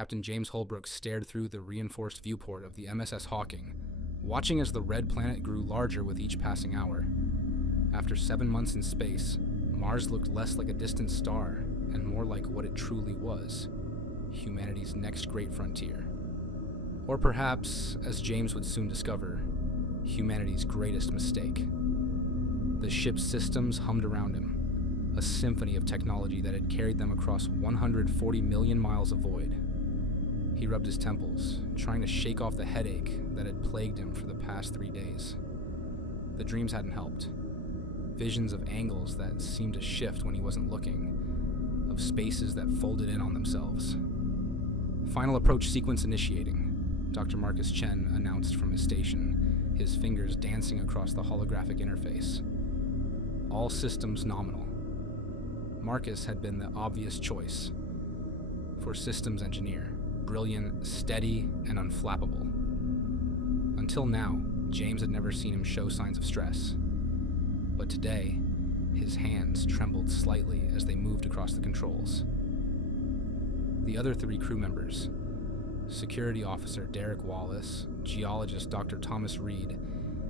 Captain James Holbrook stared through the reinforced viewport of the MSS Hawking, watching as the red planet grew larger with each passing hour. After 7 months in space, Mars looked less like a distant star and more like what it truly was, humanity's next great frontier. Or perhaps, as James would soon discover, humanity's greatest mistake. The ship's systems hummed around him, a symphony of technology that had carried them across 140 million miles of void. He rubbed his temples, trying to shake off the headache that had plagued him for the past 3 days. The dreams hadn't helped. Visions of angles that seemed to shift when he wasn't looking, of spaces that folded in on themselves. Final approach sequence initiating, Dr. Marcus Chen announced from his station, his fingers dancing across the holographic interface. All systems nominal. Marcus had been the obvious choice. For systems engineer, brilliant, steady, and unflappable. Until now, James had never seen him show signs of stress. But today, his hands trembled slightly as they moved across the controls. The other 3 crew members, Security Officer Derek Wallace, Geologist Dr. Thomas Reed,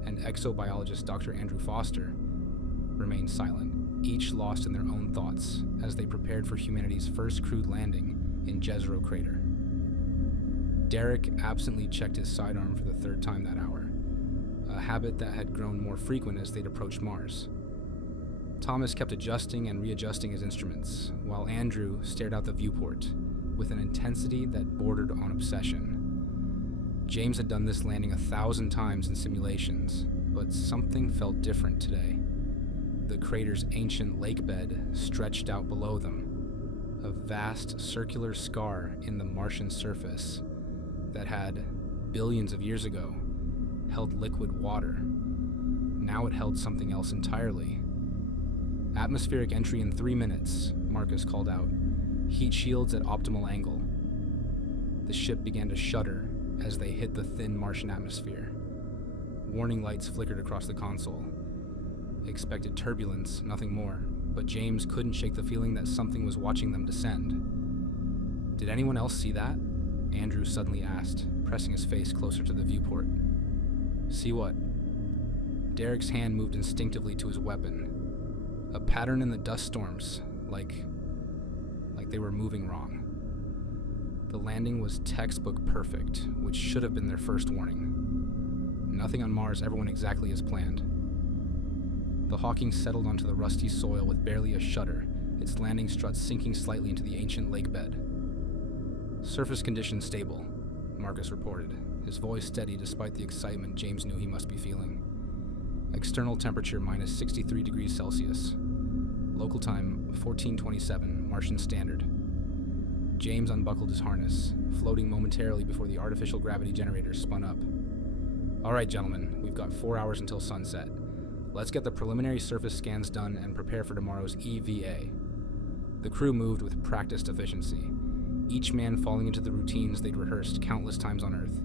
and Exobiologist Dr. Andrew Foster, remained silent, each lost in their own thoughts as they prepared for humanity's first crewed landing in Jezero Crater. Derek absently checked his sidearm for the 3rd time that hour, a habit that had grown more frequent as they'd approached Mars. Thomas kept adjusting and readjusting his instruments, while Andrew stared out the viewport with an intensity that bordered on obsession. James had done this landing 1,000 times in simulations, but something felt different today. The crater's ancient lake bed stretched out below them, a vast circular scar in the Martian surface that had, billions of years ago, held liquid water. Now it held something else entirely. Atmospheric entry in 3 minutes, Marcus called out. Heat shields at optimal angle. The ship began to shudder as they hit the thin Martian atmosphere. Warning lights flickered across the console. Expected turbulence, nothing more, but James couldn't shake the feeling that something was watching them descend. Did anyone else see that? Andrew suddenly asked, pressing his face closer to the viewport. See what? Derek's hand moved instinctively to his weapon. A pattern in the dust storms, like they were moving wrong. The landing was textbook perfect, which should have been their first warning. Nothing on Mars ever went exactly as planned. The Hawking settled onto the rusty soil with barely a shudder, its landing strut sinking slightly into the ancient lake bed. Surface conditions stable, Marcus reported, his voice steady despite the excitement James knew he must be feeling. External temperature minus 63 degrees Celsius. Local time 1427, Martian Standard. James unbuckled his harness, floating momentarily before the artificial gravity generator spun up. All right, gentlemen, we've got 4 hours until sunset. Let's get the preliminary surface scans done and prepare for tomorrow's EVA. The crew moved with practiced efficiency, each man falling into the routines they'd rehearsed countless times on Earth.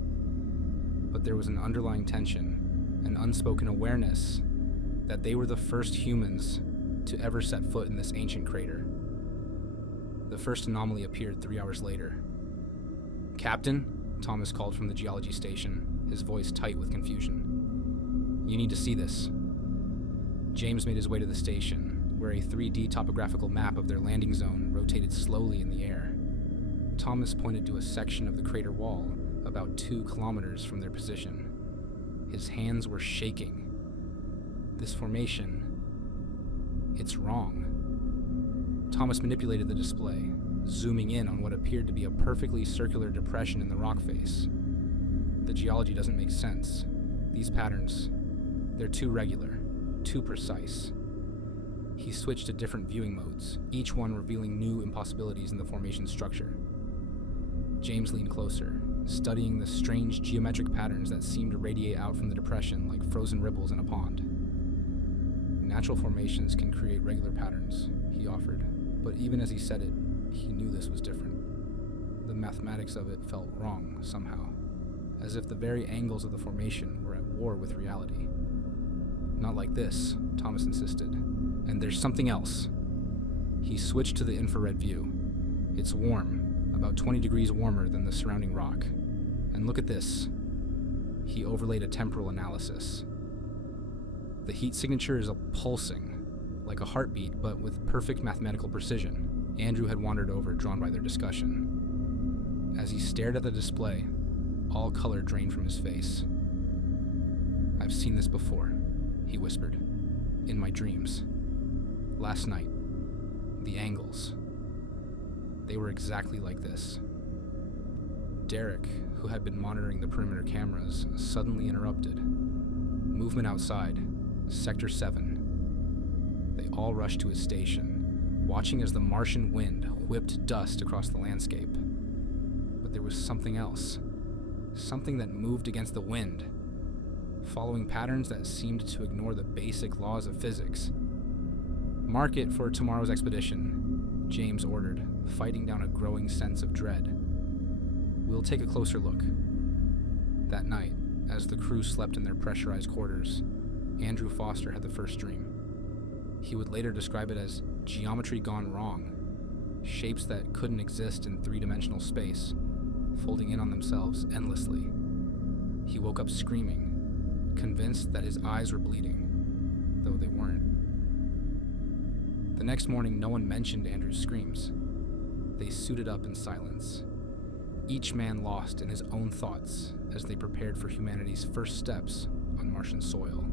But there was an underlying tension, an unspoken awareness that they were the first humans to ever set foot in this ancient crater. The first anomaly appeared 3 hours later. Captain, Thomas called from the geology station, his voice tight with confusion. You need to see this. James made his way to the station, where a 3D topographical map of their landing zone rotated slowly in the air. Thomas pointed to a section of the crater wall about 2 kilometers from their position. His hands were shaking. This formation, it's wrong. Thomas manipulated the display, zooming in on what appeared to be a perfectly circular depression in the rock face. The geology doesn't make sense. These patterns, they're too regular, too precise. He switched to different viewing modes, each one revealing new impossibilities in the formation structure. James leaned closer, studying the strange geometric patterns that seemed to radiate out from the depression like frozen ripples in a pond. Natural formations can create regular patterns, he offered, but even as he said it, he knew this was different. The mathematics of it felt wrong somehow, as if the very angles of the formation were at war with reality. Not like this, Thomas insisted. And there's something else. He switched to the infrared view. It's warm, about 20 degrees warmer than the surrounding rock. And look at this. He overlaid a temporal analysis. The heat signature is pulsing, like a heartbeat, but with perfect mathematical precision. Andrew had wandered over, drawn by their discussion. As he stared at the display, all color drained from his face. "I've seen this before," he whispered. "In my dreams. Last night. The angles. They were exactly like this." Derek, who had been monitoring the perimeter cameras, suddenly interrupted. Movement outside. Sector 7. They all rushed to his station, watching as the Martian wind whipped dust across the landscape. But there was something else. Something that moved against the wind, following patterns that seemed to ignore the basic laws of physics. "Mark it for tomorrow's expedition," James ordered, fighting down a growing sense of dread. "We'll take a closer look." That night, as the crew slept in their pressurized quarters, Andrew Foster had the first dream. He would later describe it as geometry gone wrong, shapes that couldn't exist in three-dimensional space, folding in on themselves endlessly. He woke up screaming, convinced that his eyes were bleeding, though they weren't. The next morning, no one mentioned Andrew's screams. They suited up in silence, each man lost in his own thoughts as they prepared for humanity's first steps on Martian soil.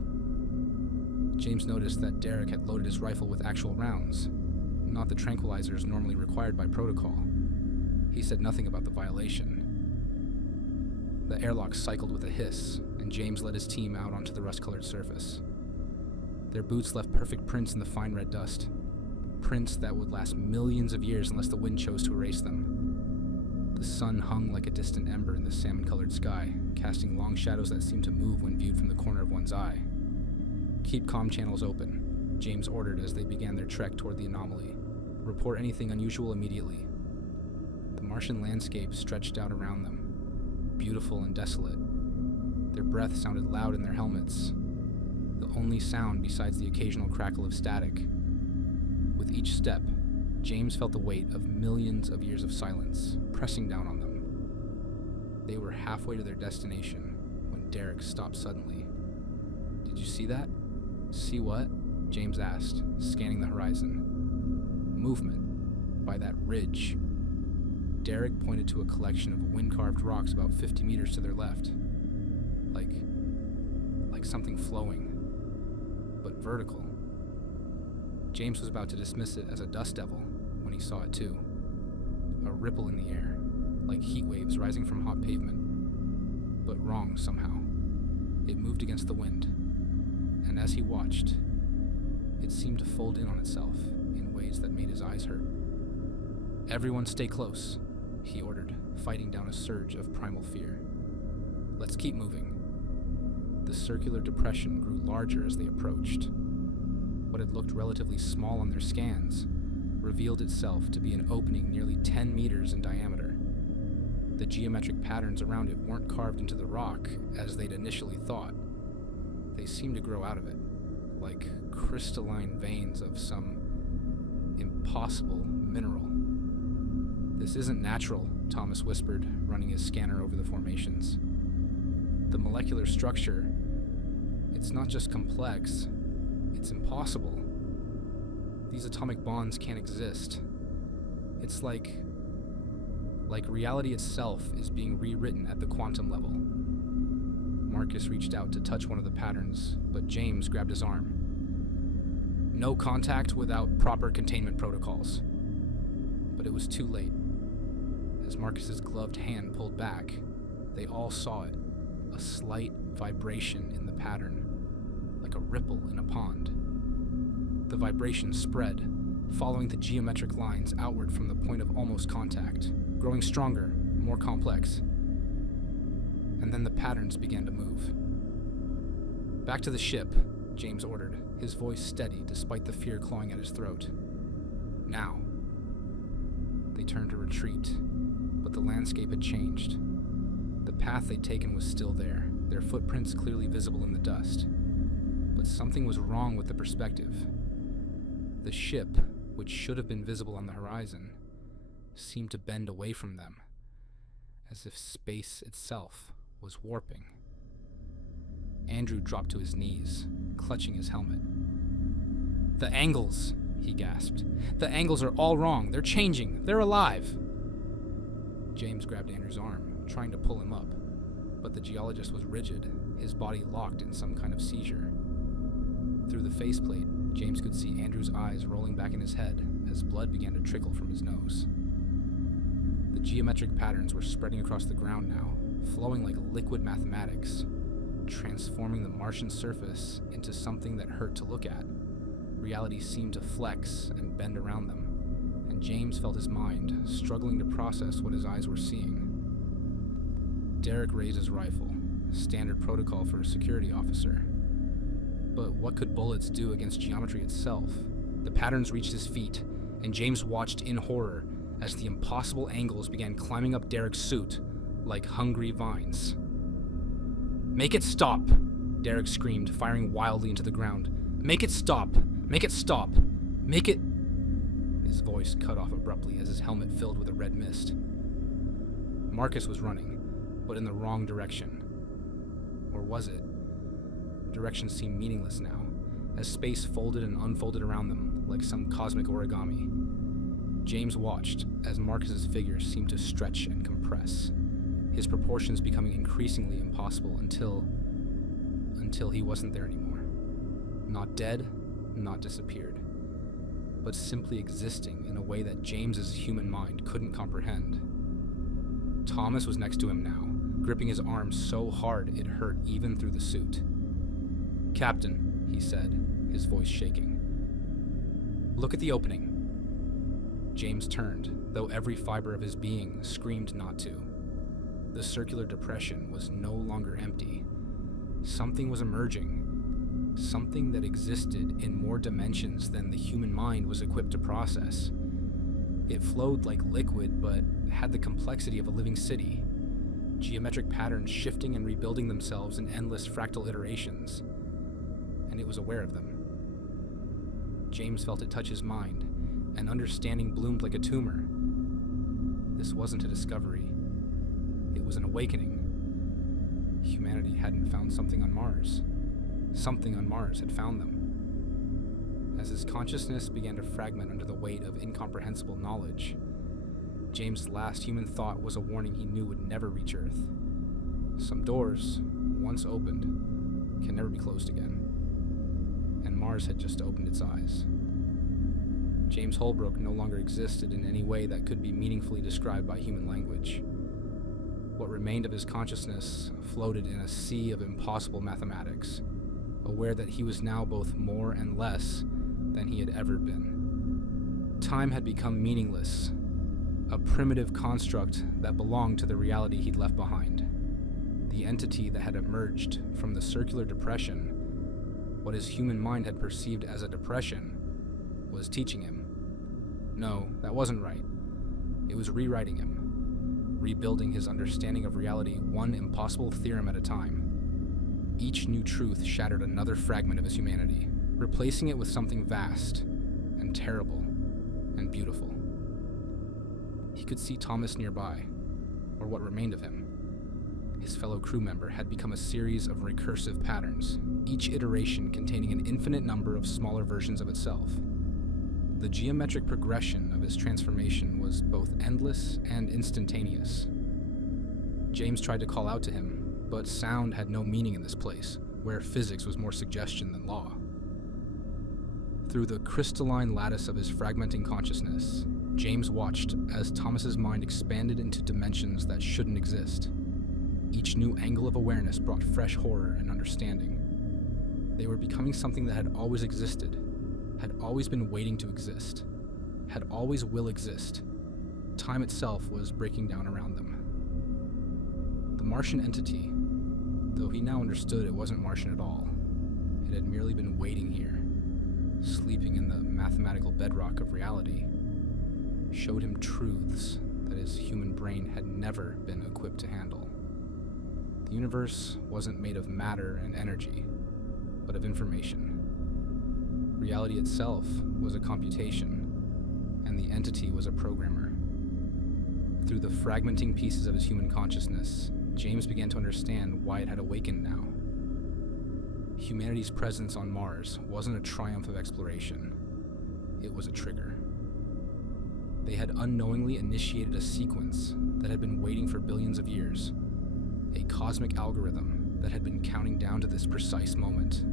James noticed that Derek had loaded his rifle with actual rounds, not the tranquilizers normally required by protocol. He said nothing about the violation. The airlock cycled with a hiss, and James led his team out onto the rust-colored surface. Their boots left perfect prints in the fine red dust, prints that would last millions of years unless the wind chose to erase them. The sun hung like a distant ember in the salmon-colored sky, casting long shadows that seemed to move when viewed from the corner of one's eye. "Keep comm channels open," James ordered as they began their trek toward the anomaly. "Report anything unusual immediately." The Martian landscape stretched out around them, beautiful and desolate. Their breath sounded loud in their helmets, the only sound besides the occasional crackle of static. With each step, James felt the weight of millions of years of silence pressing down on them. They were halfway to their destination when Derek stopped suddenly. "Did you see that?" "See what?" James asked, scanning the horizon. "Movement. By that ridge." Derek pointed to a collection of wind-carved rocks about 50 meters to their left. Like something flowing, but vertical. James was about to dismiss it as a dust devil when he saw it too. A ripple in the air, like heat waves rising from hot pavement. But wrong somehow. It moved against the wind, and as he watched, it seemed to fold in on itself in ways that made his eyes hurt. "Everyone stay close," he ordered, fighting down a surge of primal fear. "Let's keep moving." The circular depression grew larger as they approached. What had looked relatively small on their scans revealed itself to be an opening nearly 10 meters in diameter. The geometric patterns around it weren't carved into the rock as they'd initially thought. They seemed to grow out of it, like crystalline veins of some impossible mineral. "This isn't natural," Thomas whispered, running his scanner over the formations. "The molecular structure, it's not just complex, it's impossible. These atomic bonds can't exist. It's like reality itself is being rewritten at the quantum level." Marcus reached out to touch one of the patterns, but James grabbed his arm. "No contact without proper containment protocols." But it was too late. As Marcus's gloved hand pulled back, they all saw it, a slight vibration in the pattern, like a ripple in a pond. The vibration spread, following the geometric lines outward from the point of almost contact, growing stronger, more complex. And then the patterns began to move. "Back to the ship," James ordered, his voice steady despite the fear clawing at his throat. "Now." They turned to retreat, but the landscape had changed. The path they'd taken was still there, their footprints clearly visible in the dust. But something was wrong with the perspective. The ship, which should have been visible on the horizon, seemed to bend away from them, as if space itself was warping. Andrew dropped to his knees, clutching his helmet. "The angles!" he gasped. "The angles are all wrong. They're changing. They're alive!" James grabbed Andrew's arm, trying to pull him up, but the geologist was rigid, his body locked in some kind of seizure. Through the faceplate, James could see Andrew's eyes rolling back in his head as blood began to trickle from his nose. The geometric patterns were spreading across the ground now, flowing like liquid mathematics, transforming the Martian surface into something that hurt to look at. Reality seemed to flex and bend around them, and James felt his mind struggling to process what his eyes were seeing. Derek raised his rifle, standard protocol for a security officer. But what could bullets do against geometry itself? The patterns reached his feet, and James watched in horror as the impossible angles began climbing up Derek's suit like hungry vines. "Make it stop!" Derek screamed, firing wildly into the ground. "Make it stop! Make it stop! Make it—" His voice cut off abruptly as his helmet filled with a red mist. Marcus was running, but in the wrong direction. Or was it? Direction seemed meaningless now, as space folded and unfolded around them like some cosmic origami. James watched as Marcus's figure seemed to stretch and compress, his proportions becoming increasingly impossible until he wasn't there anymore. Not dead, not disappeared, but simply existing in a way that James's human mind couldn't comprehend. Thomas was next to him now, gripping his arm so hard it hurt even through the suit. "Captain," he said, his voice shaking. "Look at the opening." James turned, though every fiber of his being screamed not to. The circular depression was no longer empty. Something was emerging, something that existed in more dimensions than the human mind was equipped to process. It flowed like liquid, but had the complexity of a living city, geometric patterns shifting and rebuilding themselves in endless fractal iterations, and it was aware of them. James felt it touch his mind, and understanding bloomed like a tumor. This wasn't a discovery. It was an awakening. Humanity hadn't found something on Mars. Something on Mars had found them. As his consciousness began to fragment under the weight of incomprehensible knowledge, James' last human thought was a warning he knew would never reach Earth. Some doors, once opened, can never be closed again. And Mars had just opened its eyes. James Holbrook no longer existed in any way that could be meaningfully described by human language. What remained of his consciousness floated in a sea of impossible mathematics, aware that he was now both more and less than he had ever been. Time had become meaningless, a primitive construct that belonged to the reality he'd left behind. The entity that had emerged from the circular depression, what his human mind had perceived as a depression, was teaching him. No, that wasn't right. It was rewriting him, rebuilding his understanding of reality one impossible theorem at a time. Each new truth shattered another fragment of his humanity, replacing it with something vast and terrible and beautiful. He could see Thomas nearby, or what remained of him. His fellow crew member had become a series of recursive patterns, each iteration containing an infinite number of smaller versions of itself. The geometric progression of his transformation was both endless and instantaneous. James tried to call out to him, but sound had no meaning in this place, where physics was more suggestion than law. Through the crystalline lattice of his fragmenting consciousness, James watched as Thomas's mind expanded into dimensions that shouldn't exist. Each new angle of awareness brought fresh horror and understanding. They were becoming something that had always existed, had always been waiting to exist, had always will exist. Time itself was breaking down around them. The Martian entity, though he now understood it wasn't Martian at all, it had merely been waiting here, sleeping in the mathematical bedrock of reality, showed him truths that his human brain had never been equipped to handle. The universe wasn't made of matter and energy, but of information. Reality itself was a computation, and the entity was a programmer. Through the fragmenting pieces of his human consciousness, James began to understand why it had awakened now. Humanity's presence on Mars wasn't a triumph of exploration. It was a trigger. They had unknowingly initiated a sequence that had been waiting for billions of years, a cosmic algorithm that had been counting down to this precise moment.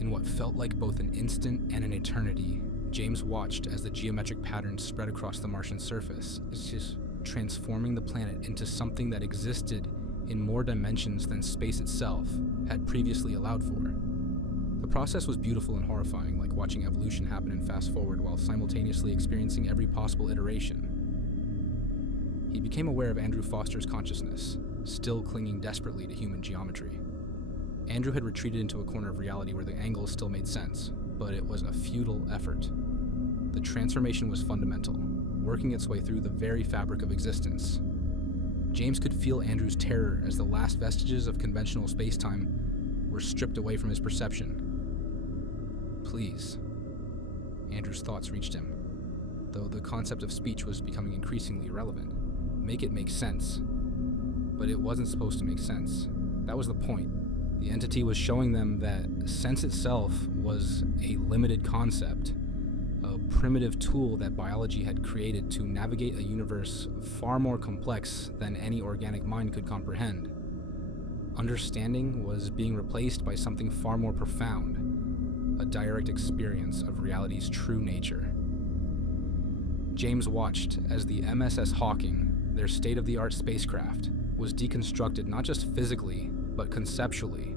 In what felt like both an instant and an eternity, James watched as the geometric patterns spread across the Martian surface, just transforming the planet into something that existed in more dimensions than space itself had previously allowed for. The process was beautiful and horrifying, like watching evolution happen in fast forward while simultaneously experiencing every possible iteration. He became aware of Andrew Foster's consciousness, still clinging desperately to human geometry. Andrew had retreated into a corner of reality where the angles still made sense, but it was a futile effort. The transformation was fundamental, working its way through the very fabric of existence. James could feel Andrew's terror as the last vestiges of conventional space-time were stripped away from his perception. Please. Andrew's thoughts reached him, though the concept of speech was becoming increasingly irrelevant. Make it make sense. But it wasn't supposed to make sense. That was the point. The entity was showing them that sense itself was a limited concept, a primitive tool that biology had created to navigate a universe far more complex than any organic mind could comprehend. Understanding was being replaced by something far more profound, a direct experience of reality's true nature. James watched as the MSS Hawking, their state-of-the-art spacecraft, was deconstructed not just physically, but conceptually.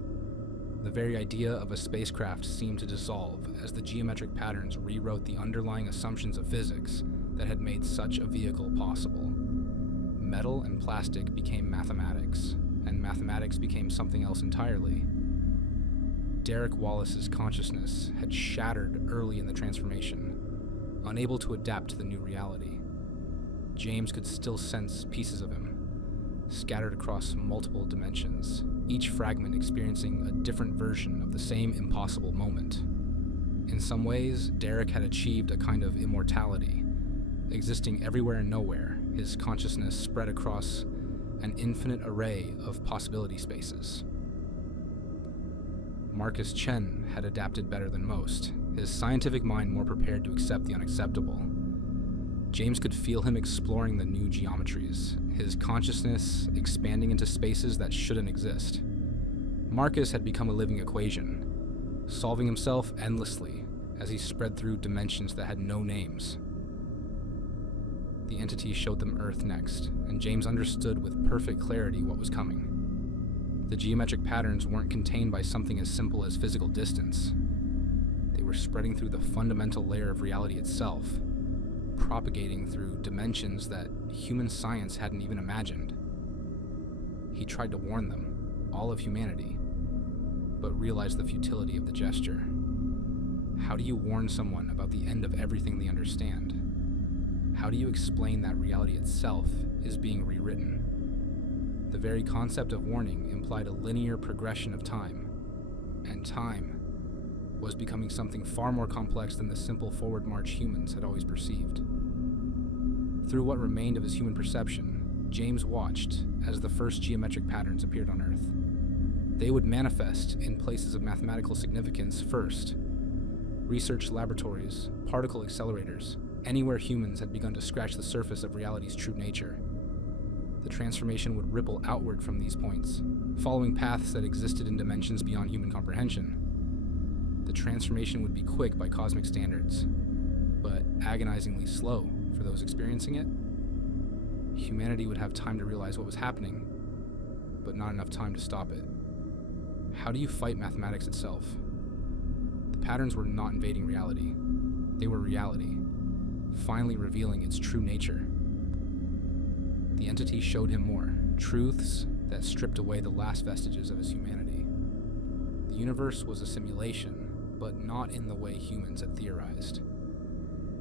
The very idea of a spacecraft seemed to dissolve as the geometric patterns rewrote the underlying assumptions of physics that had made such a vehicle possible. Metal and plastic became mathematics, and mathematics became something else entirely. Derek Wallace's consciousness had shattered early in the transformation, unable to adapt to the new reality. James could still sense pieces of him, scattered across multiple dimensions, each fragment experiencing a different version of the same impossible moment. In some ways, Derek had achieved a kind of immortality, existing everywhere and nowhere, his consciousness spread across an infinite array of possibility spaces. Marcus Chen had adapted better than most, his scientific mind more prepared to accept the unacceptable. James could feel him exploring the new geometries, his consciousness expanding into spaces that shouldn't exist. Marcus had become a living equation, solving himself endlessly as he spread through dimensions that had no names. The entity showed them Earth next, and James understood with perfect clarity what was coming. The geometric patterns weren't contained by something as simple as physical distance. They were spreading through the fundamental layer of reality itself, propagating through dimensions that human science hadn't even imagined. He tried to warn them, all of humanity, but realized the futility of the gesture. How do you warn someone about the end of everything they understand? How do you explain that reality itself is being rewritten? The very concept of warning implied a linear progression of time, and time was becoming something far more complex than the simple forward march humans had always perceived. Through what remained of his human perception, James watched as the first geometric patterns appeared on Earth. They would manifest in places of mathematical significance first. Research laboratories, particle accelerators, anywhere humans had begun to scratch the surface of reality's true nature. The transformation would ripple outward from these points, following paths that existed in dimensions beyond human comprehension. The transformation would be quick by cosmic standards, but agonizingly slow for those experiencing it. Humanity would have time to realize what was happening, but not enough time to stop it. How do you fight mathematics itself? The patterns were not invading reality. They were reality, finally revealing its true nature. The entity showed him more, truths that stripped away the last vestiges of his humanity. The universe was a simulation, but not in the way humans had theorized.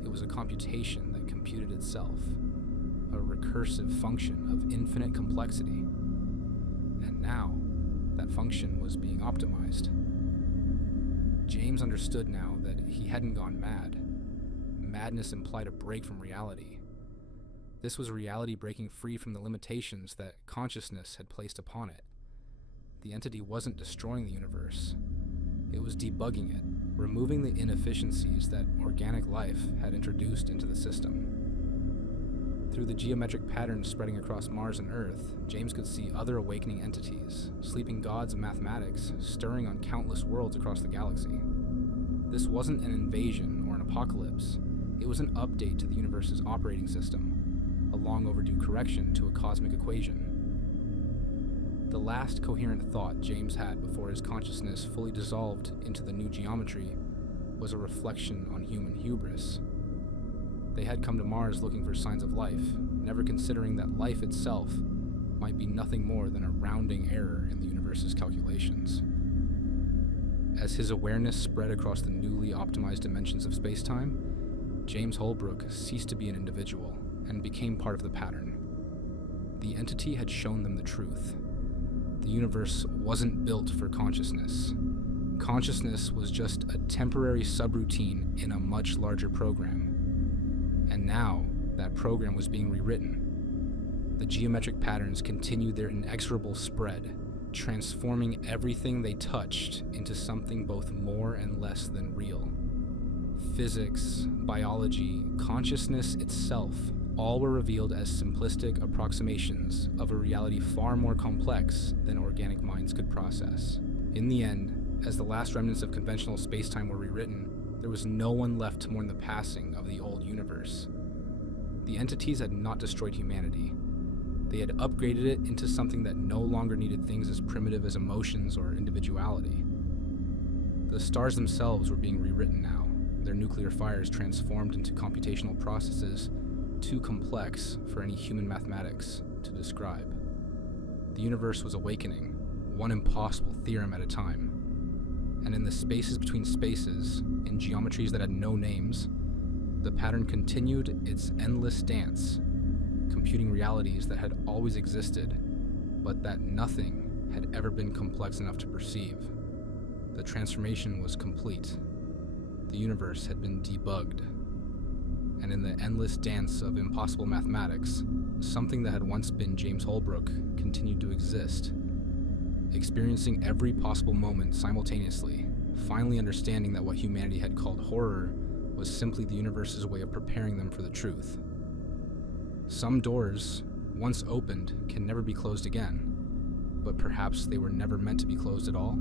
It was a computation that computed itself, a recursive function of infinite complexity. And now, that function was being optimized. James understood now that he hadn't gone mad. Madness implied a break from reality. This was reality breaking free from the limitations that consciousness had placed upon it. The entity wasn't destroying the universe. It was debugging it, removing the inefficiencies that organic life had introduced into the system. Through the geometric patterns spreading across Mars and Earth, James could see other awakening entities, sleeping gods of mathematics, stirring on countless worlds across the galaxy. This wasn't an invasion or an apocalypse. It was an update to the universe's operating system, a long overdue correction to a cosmic equation. The last coherent thought James had before his consciousness fully dissolved into the new geometry was a reflection on human hubris. They had come to Mars looking for signs of life, never considering that life itself might be nothing more than a rounding error in the universe's calculations. As his awareness spread across the newly optimized dimensions of space-time, James Holbrook ceased to be an individual and became part of the pattern. The entity had shown them the truth. The universe wasn't built for consciousness. Consciousness was just a temporary subroutine in a much larger program. And now, that program was being rewritten. The geometric patterns continued their inexorable spread, transforming everything they touched into something both more and less than real. Physics, biology, consciousness itself, all were revealed as simplistic approximations of a reality far more complex than organic minds could process. In the end, as the last remnants of conventional space-time were rewritten, there was no one left to mourn the passing of the old universe. The entities had not destroyed humanity. They had upgraded it into something that no longer needed things as primitive as emotions or individuality. The stars themselves were being rewritten now, their nuclear fires transformed into computational processes too complex for any human mathematics to describe. The universe was awakening, one impossible theorem at a time. And in the spaces between spaces, in geometries that had no names, the pattern continued its endless dance, computing realities that had always existed, but that nothing had ever been complex enough to perceive. The transformation was complete. The universe had been debugged. And in the endless dance of impossible mathematics, something that had once been James Holbrook continued to exist, experiencing every possible moment simultaneously, finally understanding that what humanity had called horror was simply the universe's way of preparing them for the truth. Some doors, once opened, can never be closed again, but perhaps they were never meant to be closed at all?